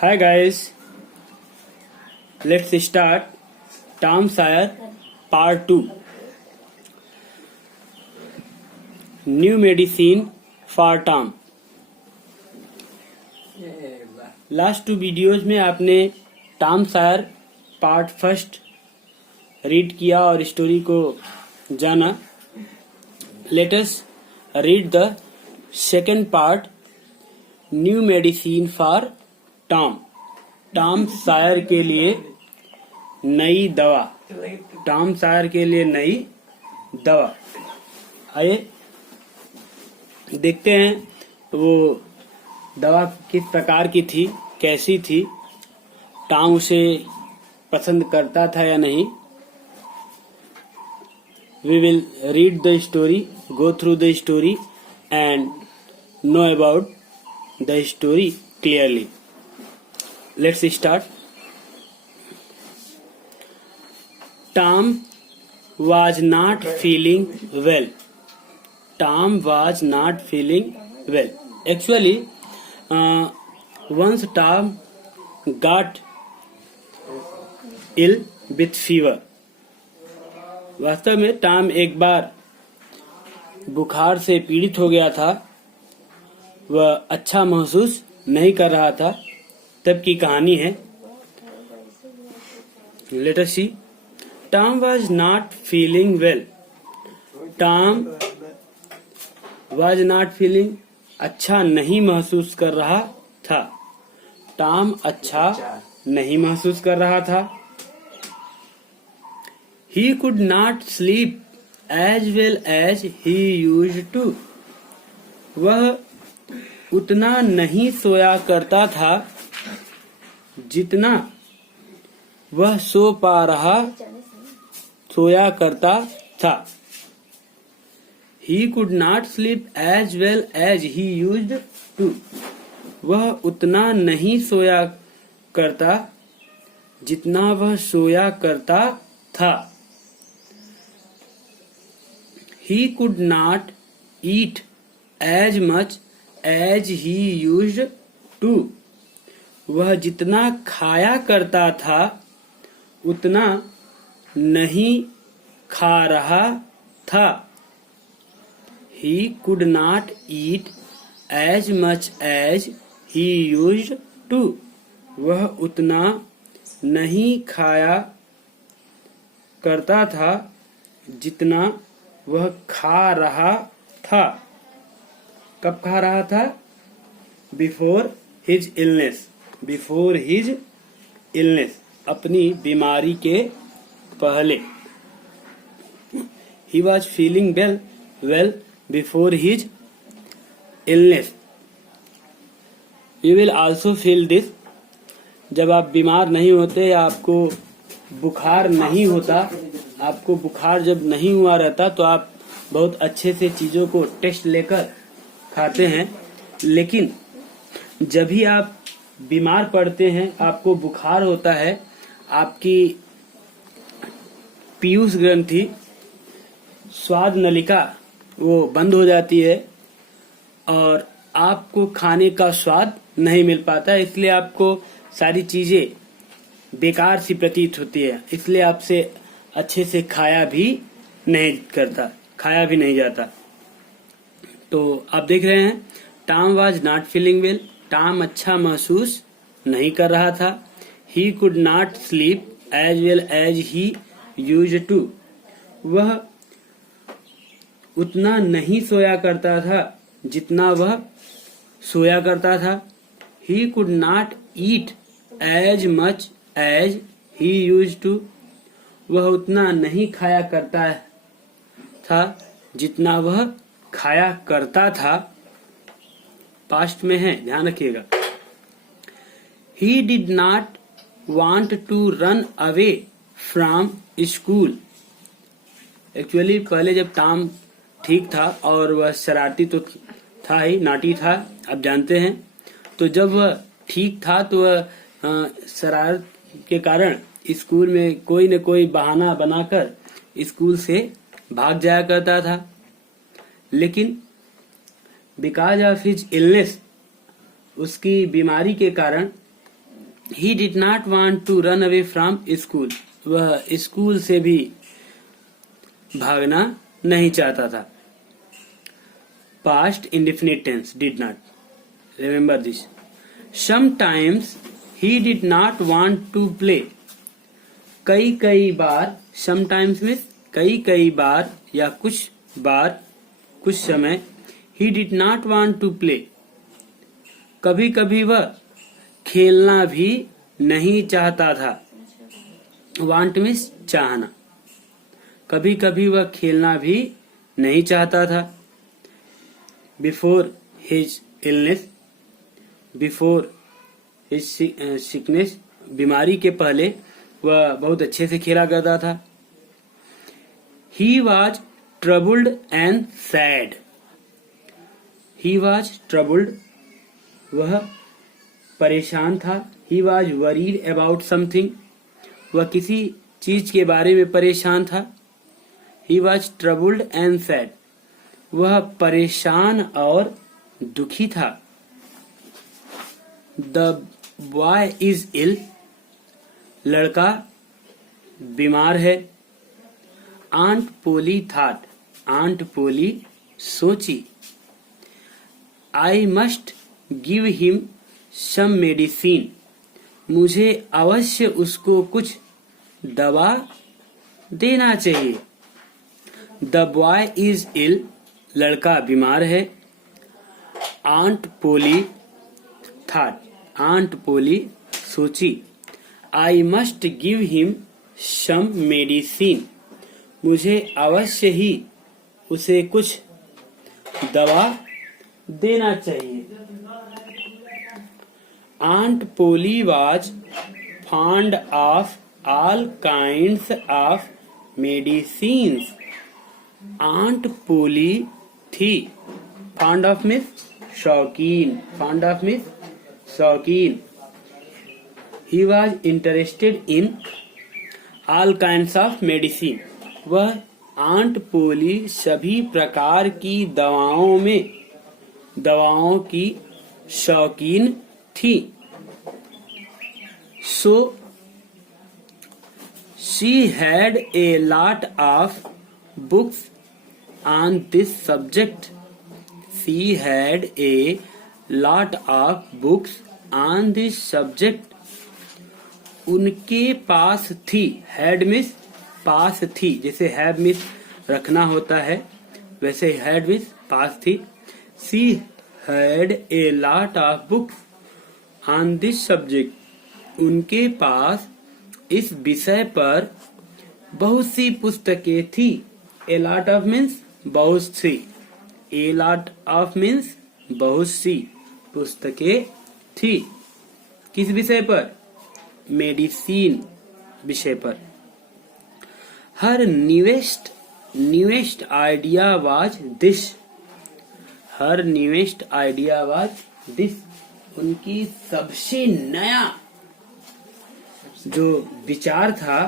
Hi guys, let's start Tom Sawyer Part 2. New medicine for Tom. Last 2 videos में आपने Tom Sawyer part first read किया और story को जाना. Let us read the second part, new medicine for Tom. Tom Sawyer के लिए नई दवा. टॉम सायर के लिए नई दवा. आइए देखते हैं वो दवा किस प्रकार की थी, कैसी थी, टॉम उसे पसंद करता था या नहीं. We will read the story, go through the story and know about the story clearly. Let's start. Tom was not feeling well. Tom was not feeling well. Actually, once Tom got ill with fever. वास्तव में Tom एक बार बुखार से पीड़ित हो गया था. वह अच्छा महसूस नहीं कर रहा था. तब की कहानी है. Let us see. Tom was not feeling well. Tom was not feeling, अच्छा नहीं महसूस कर रहा था. टॉम अच्छा नहीं महसूस कर रहा था. He could not sleep as well as he used to. वह उतना नहीं सोया करता था जितना वह सोया करता था. He could not sleep as well as he used to. वह उतना नहीं सोया करता जितना वह सोया करता था. He could not eat as much as he used to. वह जितना खाया करता था उतना नहीं खा रहा था. He could not eat as much as he used to. वह उतना नहीं खाया करता था जितना वह खा रहा था. कब खा रहा था? Before his illness. Before his illness, अपनी बीमारी के पहले. He was feeling well before his illness. You will also feel this. जब आप बीमार नहीं होते, आपको बुखार नहीं होता, आपको बुखार जब नहीं हुआ रहता तो आप बहुत अच्छे से चीजों को टेस्ट लेकर खाते हैं. लेकिन जब भी आप बीमार पड़ते हैं, आपको बुखार होता है, आपकी पीयूष ग्रंथि, स्वाद नलिका वो बंद हो जाती है और आपको खाने का स्वाद नहीं मिल पाता. इसलिए आपको सारी चीजें बेकार सी प्रतीत होती है. इसलिए आपसे अच्छे से खाया भी नहीं जाता. तो आप देख रहे हैं, Tom was not feeling well. Tom अच्छा महसूस नहीं कर रहा था. He could not sleep as well as he used to. वह उतना नहीं सोया करता था जितना वह सोया करता था. He could not eat as much as he used to. वह उतना नहीं खाया करता था जितना वह खाया करता था. पास्ट में है, ध्यान रखिएगा. He did not want to run away from school. Actually पहले जब टॉम ठीक था और वह शरारती तो था ही, नाटी था, आप जानते हैं. तो जब वह ठीक था तो वह शरारत के कारण स्कूल में कोई न कोई बहाना बनाकर स्कूल से भाग जाया करता था. लेकिन बिकॉज ऑफ हिज इलनेस, उसकी बीमारी के कारण He did not want to run away from school. वह स्कूल से भी भागना नहीं चाहता था. Past indefinite tense, did not. Remember this. Sometimes he did not want to play. कई बार, sometimes means कई बार या कुछ बार, कुछ समय, he did not want to play. कभी कभी वह खेलना भी नहीं चाहता था. want means चाहना. कभी कभी वह खेलना भी नहीं चाहता था. Before his illness, before his sickness, बीमारी के पहले वह बहुत अच्छे से खेला करता था. He was troubled and sad. He was troubled, वह परेशान था. He was worried about something, वह किसी चीज के बारे में परेशान था. He was troubled and sad, वह परेशान और दुखी था. The boy is ill, लड़का बीमार है. Aunt Polly thought, Aunt Polly Sochi. I must give him some medicine, मुझे अवश्य उसको कुछ दवा देना चाहिए. The boy is ill, लड़का बीमार है. Aunt Polly thought, Aunt Polly Sochi. I must give him some medicine, मुझे अवश्य ही उसे कुछ दवा देना चाहिए. Aunt Polly was fond of all kinds of medicines. Aunt Polly थी. Fond of means शौकीन. Fond of means शौकीन. He was interested in all kinds of medicine. वह आंट पोली सभी प्रकार की दवाओं की शौकीन थी. So she had a lot of books on this subject. She had a lot of books on this subject. उनके पास थी. had means पास थी. जैसे have means रखना होता है, वैसे had means पास थी. She had a lot of books on this subject. उनके पास इस विषय पर बहुत सी पुस्तकें थी. A lot of means बहुत सी. A lot of means बहुत सी पुस्तकें थी. किस विषय पर? मेडिसिन विषय पर. Her newest idea was this. Her newest idea was this. उनकी सबसे नया जो विचार था,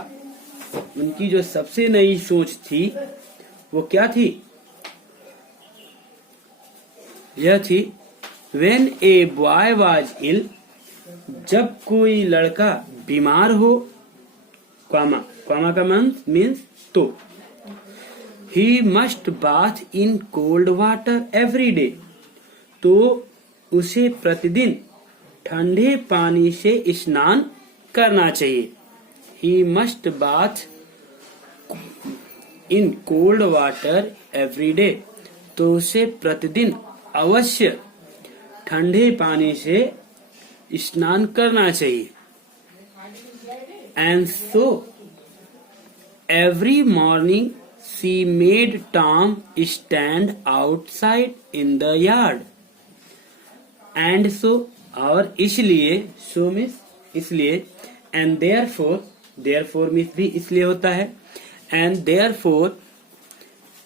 उनकी जो सबसे नई सोच थी, वो क्या थी? यह थी when a boy was ill, जब कोई लड़का बीमार हो, कॉमा का मीन्स तो, he must bath in cold water every day, तो उसे प्रतिदिन ठंडे पानी से स्नान करना चाहिए. He must bath in cold water every day, तो उसे प्रतिदिन अवश्य ठंडे पानी से स्नान करना चाहिए. And so every morning she made Tom stand outside in the yard. And so, और इसलिए, so means इसलिए, and therefore means भी इसलिए होता है. And therefore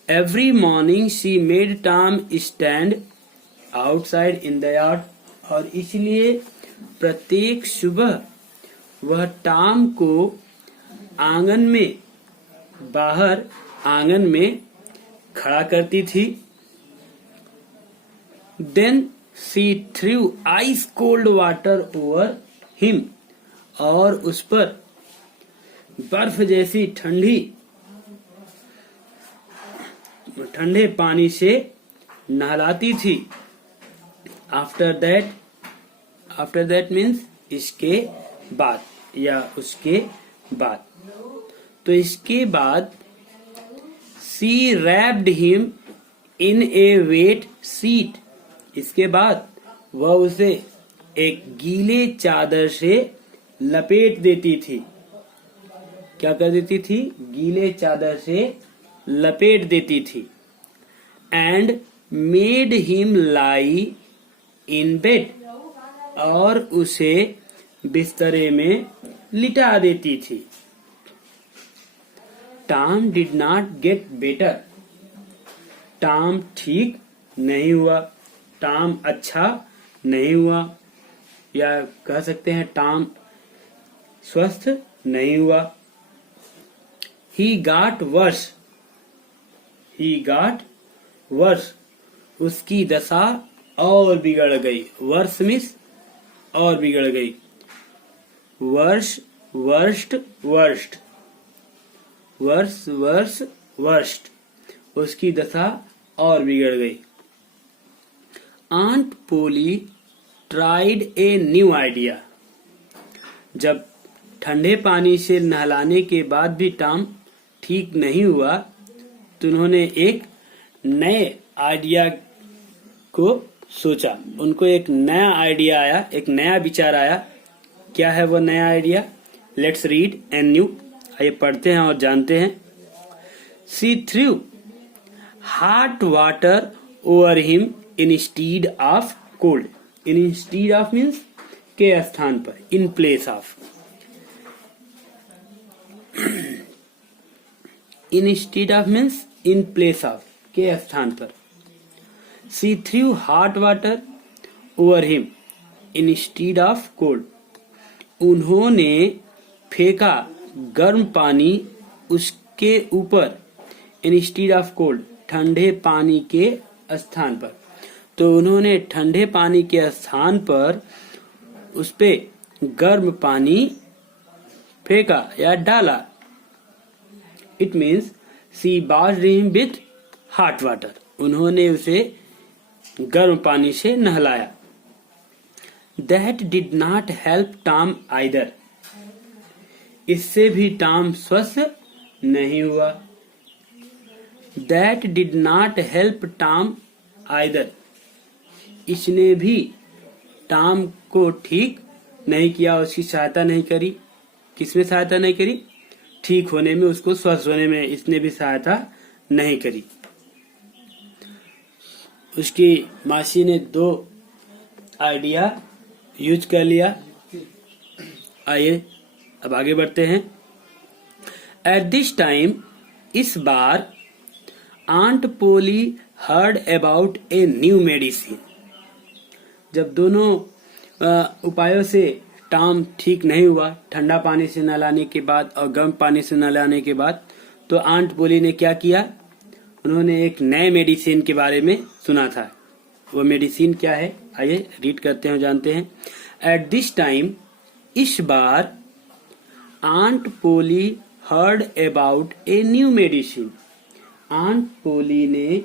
every morning she made Tom stand outside in the yard. और इसलिए प्रत्येक सुबह वह टॉम को बाहर आंगन में खड़ा करती थी. Then she threw ice cold water over him. और उस पर बर्फ जैसी ठंडे पानी से नहलाती थी। आफ्टर दैट मीन्स इसके बाद या उसके बाद। तो इसके बाद she wrapped him in a wet sheet. इसके बाद वह उसे एक गीले चादर से लपेट देती थी। क्या कर देती थी? गीले चादर से लपेट देती थी। And made him lie in bed. और उसे बिस्तरे में लिटा देती थी। Tom did not get better. Tom ठीक नहीं हुआ, टॉम अच्छा नहीं हुआ, या कह सकते हैं टॉम स्वस्थ नहीं हुआ। He got worse. He got worse. उसकी दशा और बिगड़ गई। वर्ष मिस और बिगड़ गई। वर्ष वर्स्ट वर्स्ट वर्ष वर्ष वर्स्ट उसकी दशा और बिगड़ गई। Aunt Polly tried a new idea. जब ठंडे पानी से नहलाने के बाद भी टॉम ठीक नहीं हुआ तो उन्होंने एक नए आइडिया को सोचा। उनको एक नया आइडिया आया, एक नया विचार आया। क्या है वो नया idea? Let's read and new. आइए पढ़ते हैं और जानते हैं। She threw hot water over him instead of cold. Instead of means के स्थान पर, in place of. Instead of means in place of, के स्थान पर। She threw hot water over him instead of cold. उन्होंने फेंका गर्म पानी उसके ऊपर, इंस्टीड ऑफ कोल्ड, ठंडे पानी के स्थान पर। तो उन्होंने ठंडे पानी के स्थान पर उस पे गर्म पानी फेंका या डाला। It means she bathed him with hot water। उन्होंने उसे गर्म पानी से नहलाया। That did not help Tom either। इससे भी टॉम स्वस्थ नहीं हुआ। That did not help Tom either। इसने भी टॉम को ठीक नहीं किया, उसकी सहायता नहीं करी। किसमें सहायता नहीं करी? ठीक होने में, उसको स्वस्थ होने में इसने भी सहायता नहीं करी। उसकी मासी ने 2 आइडिया यूज कर लिया। आइए अब आगे बढ़ते हैं। एट दिस टाइम, इस बार, aunt Polly heard about a new medicine. जब दोनों उपायों से टॉम ठीक नहीं हुआ, ठंडा पानी से नहलाने के बाद और गर्म पानी से नहलाने के बाद, तो आंट पोली ने क्या किया? उन्होंने एक नए मेडिसिन के बारे में सुना था। वो मेडिसिन क्या है? आइए रीड करते हैं और जानते हैं। एट दिस टाइम, इस बार, aunt Polly heard about a new medicine. Aunt Polly ने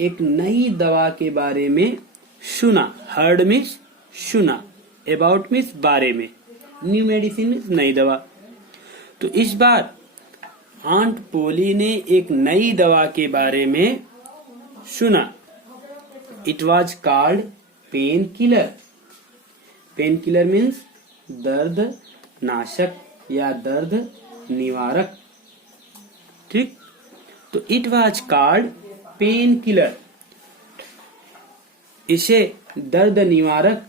एक नई दवा के बारे में सुना। हर्ड मीन्स सुना, अबाउट मीन्स बारे में, न्यू मेडिसिन मीन्स नई दवा। तो इस बार आंट पोली ने एक नई दवा के बारे में सुना। It was called pain killer. Pain killer means दर्द नाशक या दर्द निवारक। ठीक, तो it was called pain killer. इसे दर्द निवारक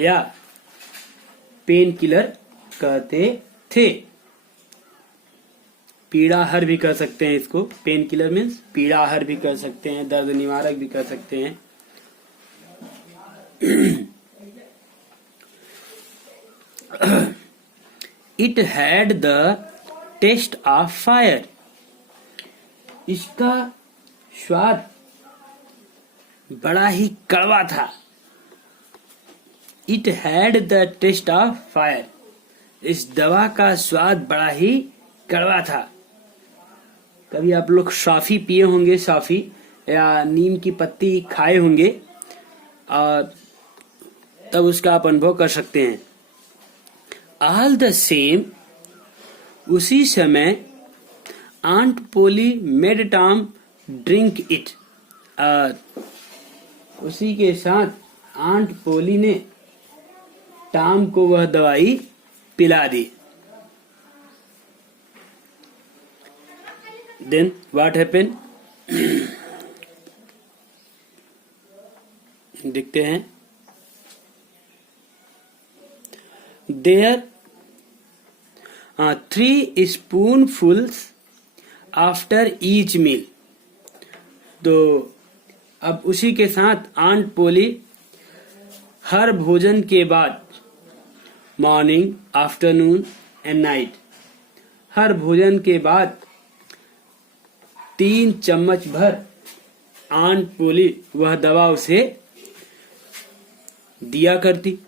या पेन किलर कहते थे। पीड़ाहर भी कह सकते हैं इसको। पेन किलर मीन्स पीड़ाहर भी कह सकते हैं, दर्द निवारक भी कह सकते हैं। It had the taste of fire. इसका स्वाद बड़ा ही कड़वा था। It had the taste of fire. इस दवा का स्वाद बड़ा ही कड़वा था। कभी आप लोग सॉफी पिए होंगे, सॉफी या नीम की पत्ती खाए होंगे और तब उसका आप अनुभव कर सकते हैं। ऑल द सेम, उसी समय aunt Polly made Tom drink it, और उसी के साथ आंट पोली ने टॉम को वह दवाई पिला दी। देन व्हाट हैपेंड, देखते हैं। There 3 spoonfuls after each meal. तो अब उसी के साथ आंट पोली हर भोजन के बाद, मॉर्निंग, आफ्टरनून एंड नाइट, हर भोजन के बाद 3 चम्मच भर आंट पोली वह दवा उसे दिया करती।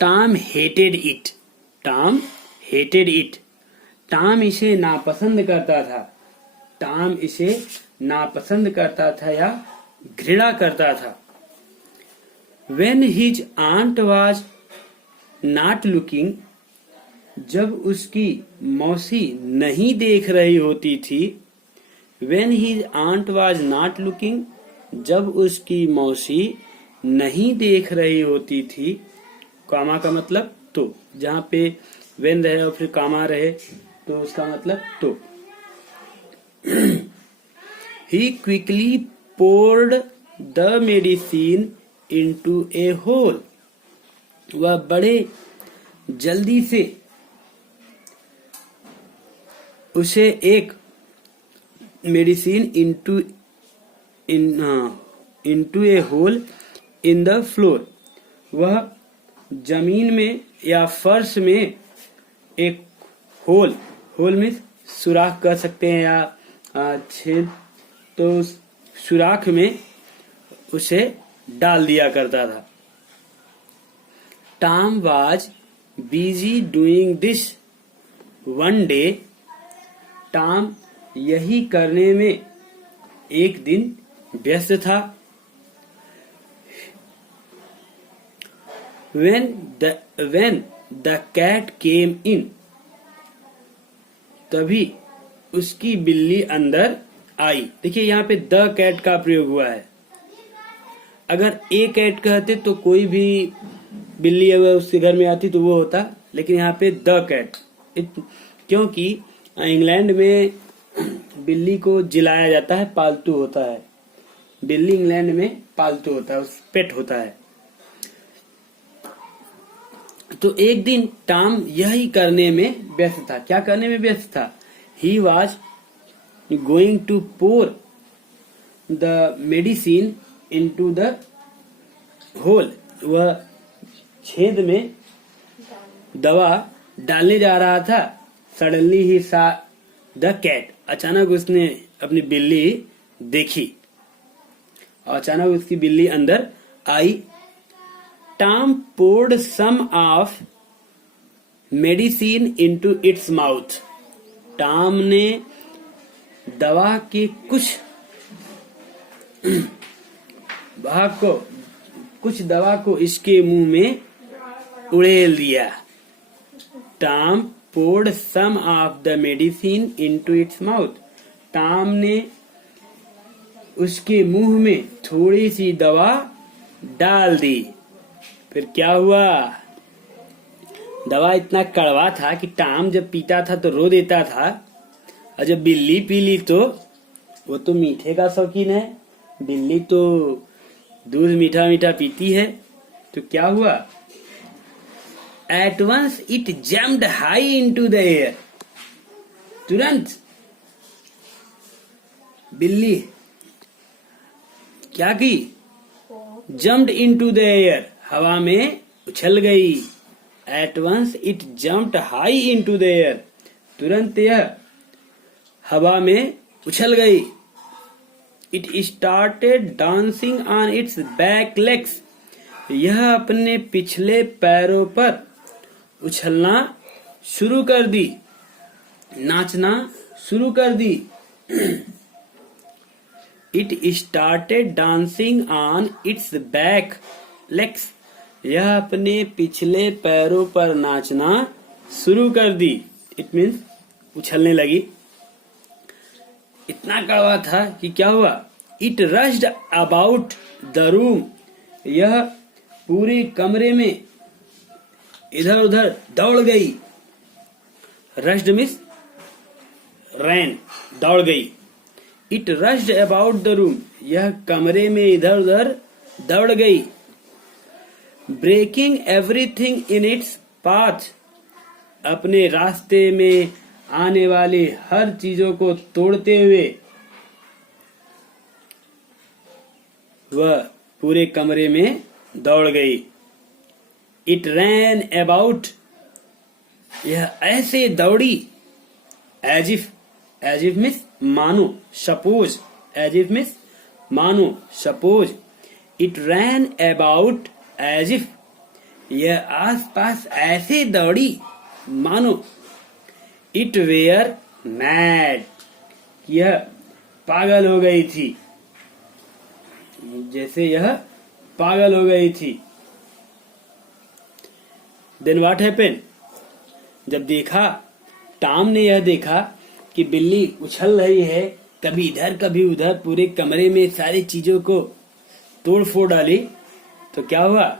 Tom hated it, Tom hated it, Tom इसे नापसंद करता था, टॉम इसे नापसंद करता था या घृणा करता था। When his aunt was not looking, जब उसकी मौसी नहीं देख रही होती थी। When his aunt was not looking, जब उसकी मौसी नहीं देख रही होती थी। कामा का मतलब तो, जहाँ पे when रहे और फिर कामा रहे तो उसका मतलब तो। He quickly poured the medicine into a hole, वह बड़े जल्दी से उसे एक medicine into a hole in the floor, वह जमीन में या फर्श में एक होल में सुराख कर सकते हैं या छेद, तो उस सुराख में उसे डाल दिया करता था। Tom was busy doing this one day, Tom यही करने में एक दिन व्यस्त था। When the cat came in, तभी उसकी बिल्ली अंदर आई। देखिए यहाँ पे द कैट का प्रयोग हुआ है। अगर ए कैट कहते तो कोई भी बिल्ली अगर उसके घर में आती तो वो होता, लेकिन यहाँ पे द कैट, क्योंकि इंग्लैंड में बिल्ली को जिलाया जाता है, पालतू होता है। बिल्ली इंग्लैंड में पालतू होता है, पेट होता है। तो एक दिन टॉम यही करने में व्यस्त था। क्या करने में व्यस्त था? He was going to pour the medicine into the hole, वह छेद में दवा डालने जा रहा था। सडनली ही सा द कैट, अचानक उसने अपनी बिल्ली देखी और अचानक उसकी बिल्ली अंदर आई। Tom poured some of medicine into its mouth, Tom ने दवा के कुछ दवा को इसके मुंह में उड़ेल दिया। Tom poured some of the medicine into its mouth, Tom ने उसके मुंह में थोड़ी सी दवा डाल दी। फिर क्या हुआ? दवा इतना कड़वा था कि टॉम जब पीता था तो रो देता था, और जब बिल्ली पी ली तो वो तो मीठे का शौकीन है, बिल्ली तो दूध मीठा मीठा पीती है। तो क्या हुआ? At once it jumped high into the air, तुरंत बिल्ली क्या की? जम्प्ड इनटू द एयर, हवा में उछल गई। At once it jumped high into the air, तुरंत यह हवा में उछल गई। It started dancing on its back legs, यह अपने पिछले पैरों पर उछलना शुरू कर दी, नाचना शुरू कर दी। It started dancing on its back legs, यह अपने पिछले पैरों पर नाचना शुरू कर दी। इट मीन्स उछलने लगी। इतना कड़वा था कि क्या हुआ, it rushed about the room, यह पूरे कमरे में इधर उधर दौड़ गई। रश्ड मीन्स रैन, दौड़ गई। It rushed about the room, यह कमरे में इधर उधर दौड़ गई। Breaking everything in its path, अपने रास्ते में आने वाली हर चीजों को तोड़ते हुए वह पूरे कमरे में दौड़ गई। इट रैन अबाउट, यह ऐसे दौड़ी, एज इफ मीन्स मानो, सपोज, एज इफ मीन्स मानो, suppose. It ran about as if, यह आसपास ऐसे दौड़ी मानो इट वेयर मैड, यह पागल हो गई थी, जैसे यह पागल हो गई थी। देन व्हाट हैपेंड, जब देखा, टॉम ने यह देखा कि बिल्ली उछल रही है, कभी इधर कभी उधर, पूरे कमरे में सारी चीजों को तोड़ फोड़ डाली, तो क्या हुआ,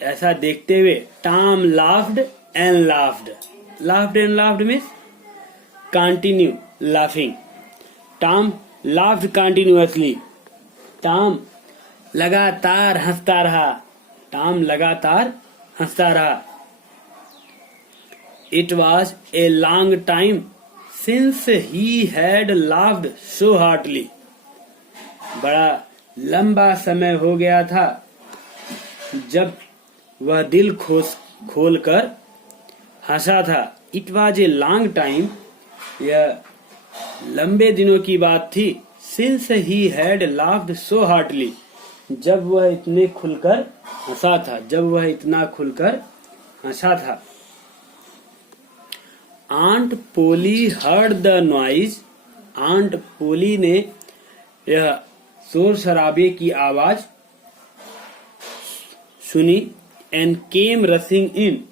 ऐसा देखते हुए Tom laughed and laughed. Laughed and laughed means continue laughing. Tom laughed continuously. Tom लगातार हंसता रहा। Tom लगातार हंसता रहा। It was a long time since he had laughed so heartily. बड़ा लंबा समय हो गया था जब वह दिल खोल कर हंसा था। It was a long time, यह लंबे दिनों की बात थी। Since he had laughed so heartily, जब वह इतने खुलकर हंसा था, जब वह इतना खुलकर हंसा था। Aunt Polly heard the noise, aunt Polly ने यह शोर शराबे की आवाज सुनी। एंड केम रसिंग इन,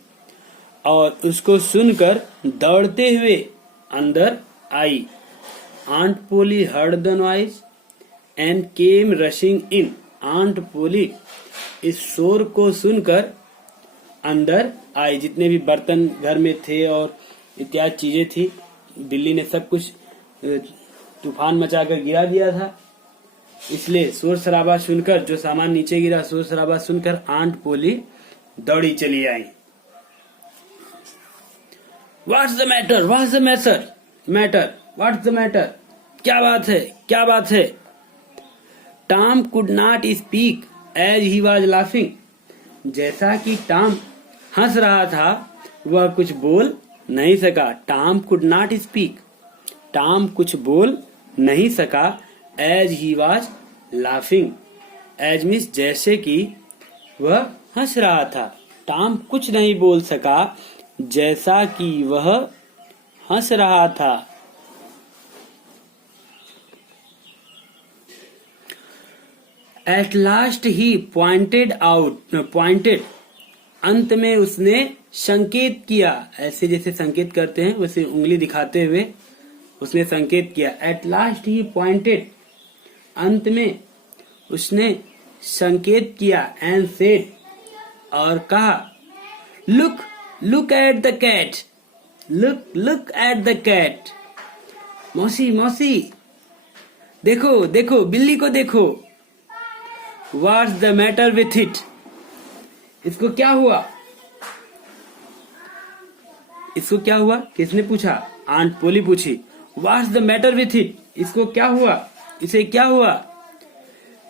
और उसको सुनकर दौड़ते हुए अंदर आई। Aunt Polly heard the noise and came rushing in, aunt Polly इस शोर को सुनकर अंदर आई। जितने भी बर्तन घर में थे और इत्यादि चीजें थी, बिल्ली ने सब कुछ तूफान मचाकर गिरा दिया था, इसलिए शोर शराबा सुनकर, जो सामान नीचे गिरा, शोर शराबा सुनकर आंट पोली दौड़ी चली आई। What's the matter? What's the matter? Matter? What's the matter? क्या बात है? क्या बात है? Tom could not speak as he was laughing. जैसा कि टॉम हंस रहा था, वह कुछ बोल नहीं सका। Tom could not speak. Tom कुछ बोल नहीं सका। As he was laughing. As means जैसे कि वह हंस रहा था। टॉम कुछ नहीं बोल सका जैसा कि वह हंस रहा था। At last he pointed, अंत में उसने संकेत किया, ऐसे जैसे संकेत करते हैं वैसे उंगली दिखाते हुए उसने संकेत किया। At last he pointed, अंत में उसने संकेत किया। And said, और कहा, Look at the cat. Look at the cat. मौसी मौसी, देखो देखो, बिल्ली को देखो। What's the matter with it? इसको क्या हुआ? इसको क्या हुआ? किसने पूछा? आंट पोली पूछी। What's the matter with it? इसको क्या हुआ? इसे क्या हुआ?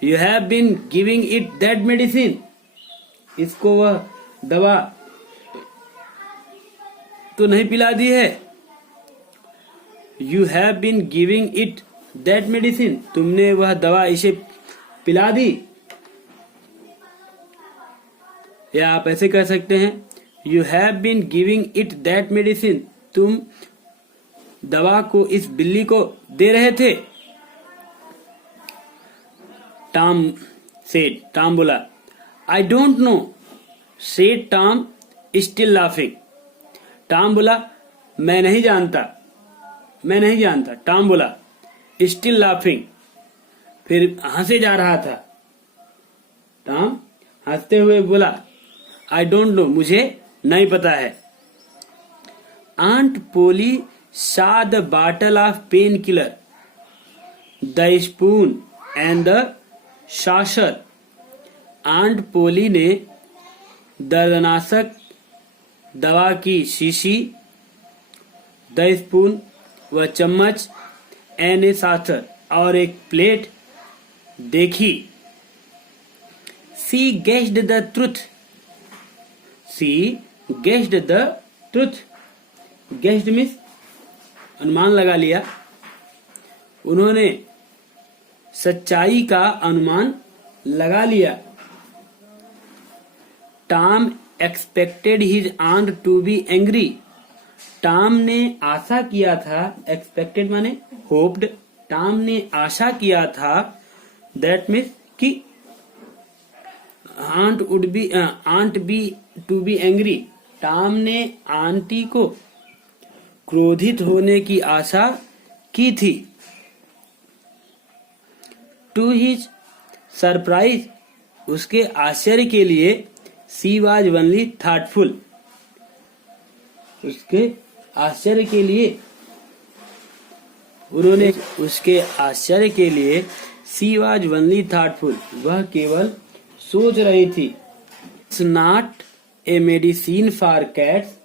You have been giving it that medicine. इसको वह दवा तो नहीं पिला दी है। You have been giving it that medicine. तुमने वह दवा इसे पिला दी। या आप ऐसे कह सकते हैं, you have been giving it that medicine, तुम दवा को इस बिल्ली को दे रहे थे। टॉम बोला, I don't know, said Tom still laughing. Tom बोला, मैं नहीं जानता। टॉम बोला, स्टिल लाफिंग, फिर हंसे जा रहा था। टॉम हंसते हुए बोला, आई डोंट नो, मुझे नहीं पता है। Aunt Polly saw the bottle of painkiller, the spoon and the saucer. Aunt Polly ने दर्दनाशक दवा की शीशी, द स्पून व चम्मच, एंड ए saucer और एक प्लेट देखी। She guessed the truth. Guessed means अनुमान लगा लिया। उन्होंने सच्चाई का अनुमान लगा लिया। Tom expected his aunt to be angry. Tom ने आशा किया था, एक्सपेक्टेड माने होप्ड, टॉम ने आशा किया था, दैट मीन्स कि aunt be to be angry. Tom ने आंटी को क्रोधित होने की आशा की थी। टू हिज सरप्राइज, उसके आश्चर्य के लिए, सी वाज ओनली थॉटफुल, उसके आश्चर्य के लिए उन्होंने उसके आश्चर्य के लिए सी वाज ओनली थॉटफुल, वह केवल सोच रही थी। It's not a medicine for cats,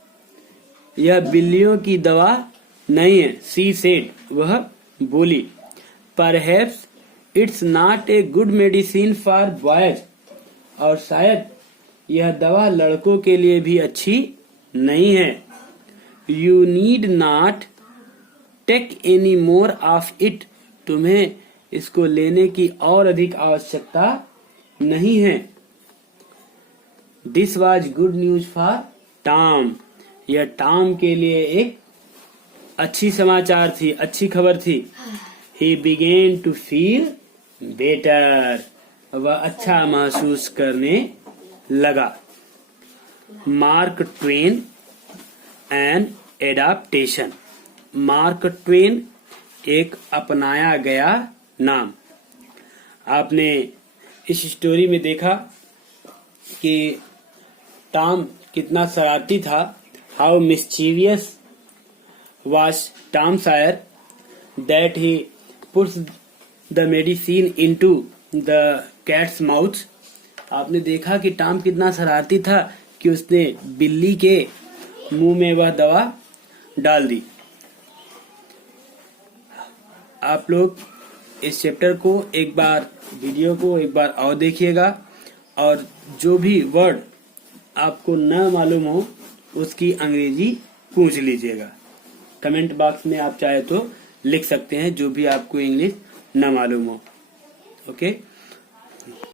यह बिल्लियों की दवा नहीं है। सी सेड, वह बोली। Perhaps it's not a good medicine for boys, और शायद यह दवा लड़कों के लिए भी अच्छी नहीं है। You need not take any more of it, तुम्हें इसको लेने की और अधिक आवश्यकता नहीं है। This was good news for Tom, यह टॉम के लिए एक अच्छी समाचार थी, अच्छी खबर थी। He began to feel better, वह अच्छा महसूस करने लगा। Mark Twain and adaptation. Mark Twain एक अपनाया गया नाम। आपने इस स्टोरी में देखा कि टॉम कितना शरारती था। How mischievous was Tom Sawyer that he puts the medicine into the cat's mouth. आपने देखा कि टॉम कितना शरारती था कि उसने बिल्ली के मुंह में वह दवा डाल दी। आप लोग इस चैप्टर को एक बार, वीडियो को एक बार और देखिएगा, और जो भी वर्ड आपको न मालूम हो उसकी अंग्रेजी पूछ लीजिएगा। कमेंट बॉक्स में आप चाहे तो लिख सकते हैं जो भी आपको इंग्लिश न मालूम हो। ओके।